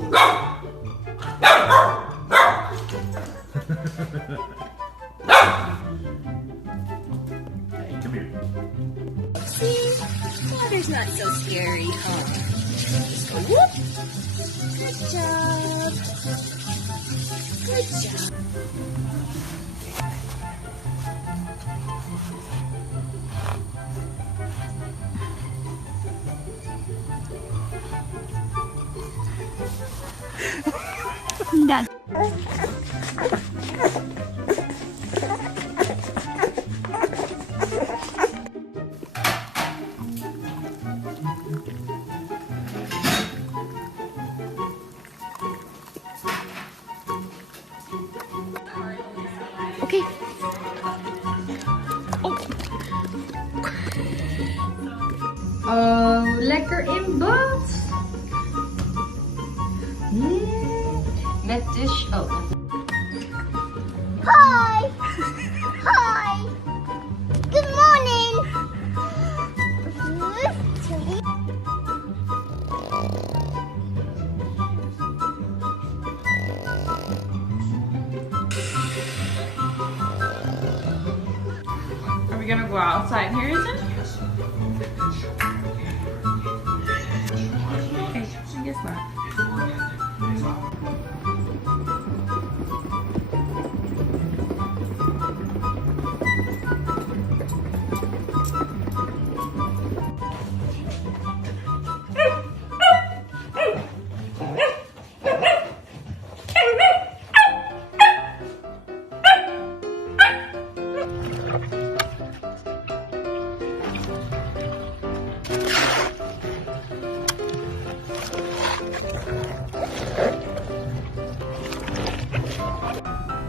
Hey, come here. See, water's not so scary, huh? Just go whoop. Good job. Good job. Done. Okay. Oh, lekker in bad. Met de show. Hi. Hi. Good morning. Are we gonna go outside here, Ethan? Okay, I guess not.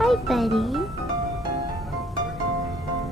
Hi, buddy.